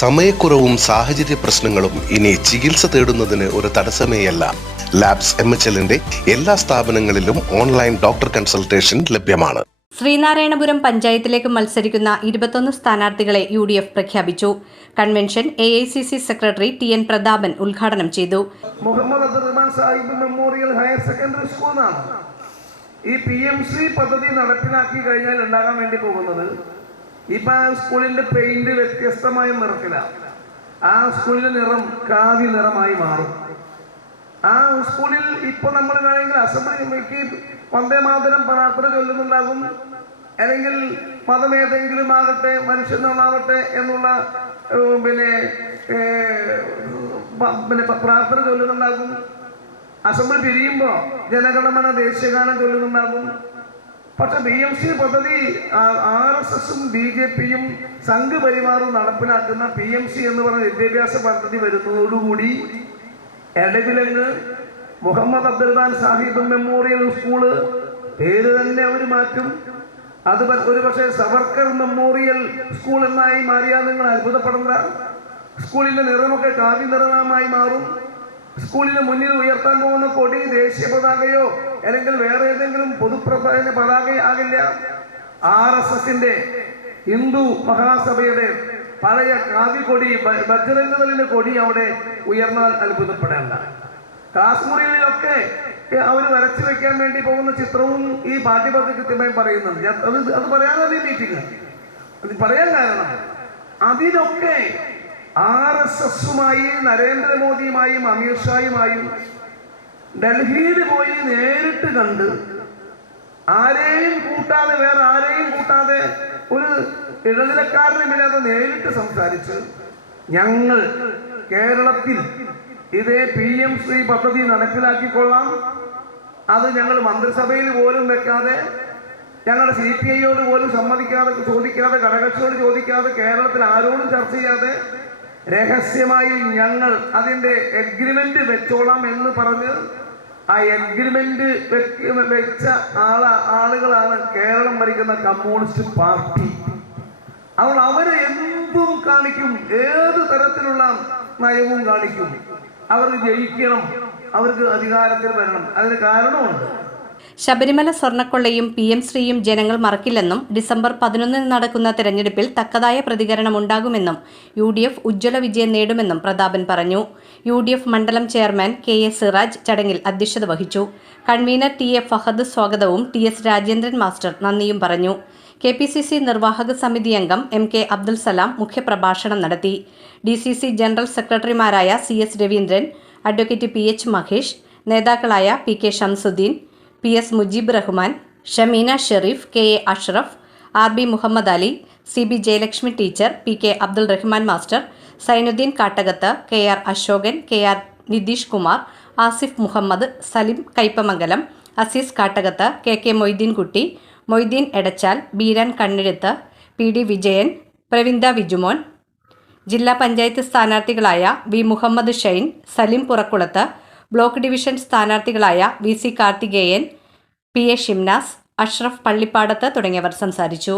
സമയക്കുറവും സാഹചര്യ പ്രശ്നങ്ങളും ഇനി ചികിത്സ തേടുന്നതിന് ഒരു തടസ്സമേയല്ല. ലാബ്സ് എം എച്ച് എല്ലിന്റെ എല്ലാ സ്ഥാപനങ്ങളിലും ഓൺലൈൻ ഡോക്ടർ കൺസൾട്ടേഷൻ ലഭ്യമാണ്. ശ്രീനാരായണപുരം പഞ്ചായത്തിലേക്ക് മത്സരിക്കുന്ന ഇരുപത്തൊന്ന് സ്ഥാനാർത്ഥികളെ യു ഡി എഫ് പ്രഖ്യാപിച്ചു. Convention A I C C secretary T N Prathapan ഉദ്ഘാടനം ചെയ്തു. Muhammad Abdurahman Sahib memorial higher secondary സ്കൂളാണ് ഈ പി എം സി പദ്ധതി നടപ്പിലാക്കി കഴിഞ്ഞാൽ ഉണ്ടാകാൻ വേണ്ടി പോകുന്നത് ഇപ്പൊ ആ സ്കൂളിന്റെ പെയിന്റ് വ്യത്യസ്തമായ നിറത്തിലാണ് ആ സ്കൂളിന്റെ നിറം കാവി നിറമായി മാറും. ആ സ്കൂളിൽ ഇപ്പൊ നമ്മൾ വേണമെങ്കിൽ അസംബ്ലിക്ക് വന്ദേ മാതരം പ്രാർത്ഥന ചൊല്ലുന്നുണ്ടാകും. അല്ലെങ്കിൽ മതം ഏതെങ്കിലും ആകട്ടെ നന്നാവട്ടെ എന്നുള്ള പിന്നെ പിന്നെ പ്രാർത്ഥന ചൊല്ലുന്നുണ്ടാകും. അസംബ്ലി പിരിയുമ്പോ ജനഗണമന ദേശീയഗാനം ചൊല്ലുന്നുണ്ടാകും. പക്ഷെ ബി എം സി പദ്ധതി ആർ എസ് എസും ബി ജെ പിയും സംഘ് പരിവാറും നടപ്പിലാക്കുന്ന പി എം സി എന്ന് പറഞ്ഞ വിദ്യാഭ്യാസ പദ്ധതി വരുന്നതോടുകൂടി എടവിലങ്ങ് മുഹമ്മദ് അബ്ദുൽഖാൻ സാഹിബ് മെമ്മോറിയൽ സ്കൂൾ പേര് തന്നെ അവർ മാറ്റും. അത് ഒരു പക്ഷേ സവർക്കർ മെമ്മോറിയൽ സ്കൂൾ എന്നായി മാറിയാൽ നിങ്ങൾ അത്ഭുതപ്പെടേണ്ട. സ്കൂളിന്റെ നിറമൊക്കെ കാവ്യ നിറമായി മാറും. സ്കൂളിന് മുന്നിൽ ഉയർത്താൻ പോകുന്ന കൊടി ദേശീയ പതാകയോ അല്ലെങ്കിൽ വേറെ ഏതെങ്കിലും പൊതുപ്രധാന പതാകയാകില്ല ആർ എസ് എസിന്റെ ഹിന്ദു മഹാസഭയുടെ പഴയ കാവ്യക്കൊടി ബജ്രംഗദളിന്റെ കൊടി അവിടെ ഉയർന്നാൽ അത്ഭുതപ്പെടേണ്ട. കാശ്മീരിലൊക്കെ അവർ വരച്ചു വെക്കാൻ വേണ്ടി പോകുന്ന ചിത്രവും ഈ പാഠ്യപദ്ധതി കൃത്യമായി പറയുന്നുണ്ട്. അത് അത് പറയാനാണ് ഈ മീറ്റിംഗ്. അത് പറയാൻ കാരണം അതിനൊക്കെ ആർ എസ് എസുമായി നരേന്ദ്രമോദിയുമായും അമിത്ഷായുമായും ഡൽഹിയിൽ പോയി നേരിട്ട് കണ്ട് ആരെയും കൂട്ടാതെ വേറെ ആരെയും കൂട്ടാതെ ഒരു ഇടനിലക്കാരനുമില്ലാതെ നേരിട്ട് സംസാരിച്ച് ഞങ്ങൾ കേരളത്തിൽ ഇതേ പി എം ശ്രീ പദ്ധതി നടപ്പിലാക്കിക്കൊള്ളാം. അത് ഞങ്ങൾ മന്ത്രിസഭയിൽ പോലും വെക്കാതെ ഞങ്ങളുടെ സി പി ഐയോട് പോലും സമ്മതിക്കാതെ ചോദിക്കാതെ ഘടകക്ഷിയോട് ചോദിക്കാതെ കേരളത്തിൽ ആരോടും ചർച്ച ചെയ്യാതെ രഹസ്യമായി ഞങ്ങൾ അതിന്റെ എഗ്രിമെന്റ് വെച്ചോളാം എന്ന് പറഞ്ഞ് ആ എഗ്രിമെന്റ് വെച്ച ആള ആളുകളാണ് കേരളം ഭരിക്കുന്ന കമ്മ്യൂണിസ്റ്റ് പാർട്ടി. അതുകൊണ്ട് അവർ എന്തും കാണിക്കും ഏത് തരത്തിലുള്ള നയവും കാണിക്കും. അവർക്ക് ജയിക്കണം അവർക്ക് അധികാരത്തിൽ വരണം. അതിന് കാരണമുണ്ട്. ശബരിമല സ്വർണക്കൊള്ളയും പി എം ശ്രീയും ജനങ്ങൾ മറക്കില്ലെന്നും ഡിസംബർ പതിനൊന്നിന് നടക്കുന്ന തെരഞ്ഞെടുപ്പിൽ തക്കതായ പ്രതികരണം ഉണ്ടാകുമെന്നും യു ഡി എഫ് ഉജ്ജ്വല വിജയം നേടുമെന്നും പ്രതാപൻ പറഞ്ഞു. യു ഡി എഫ് മണ്ഡലം ചെയർമാൻ കെ എസ് സിറാജ് ചടങ്ങിൽ അധ്യക്ഷത വഹിച്ചു. കൺവീനർ ടി എ ഫഹദ് സ്വാഗതവും ടി എസ് രാജേന്ദ്രൻ മാസ്റ്റർ നന്ദിയും പറഞ്ഞു. കെ പി സി സി നിർവാഹക സമിതി അംഗം എം കെ അബ്ദുൽ സലാം മുഖ്യപ്രഭാഷണം നടത്തി. ഡി സി സി ജനറൽ സെക്രട്ടറിമാരായ C S Raveendran advocate P H Mahesh നേതാക്കളായ P K Shamsuddin P S Mujeeb Rahman Shameena Shereef K A Ashraf R B Muhammad Ali C B Jayalakshmi teacher P K Abdul Rahman master Sainuddin Kattakath K R Ashokan K R Nitheesh Kumar Asif Muhammad Salim Kaipamangalam Azeez Kattakath K K Moideenkutty Moideen Edachal Beeran Kannezhuthu P D Vijayan Pravinda Vijumon ജില്ലാ panchayat സ്ഥാനാർത്ഥികളായ V Muhammad Shine Salim Purakkulath block division സ്ഥാനാർത്ഥികളായ V C Karthikeyan P A Shimnas Ashraf Pallippadath തുടങ്ങിയവർ സംസാരിച്ചു.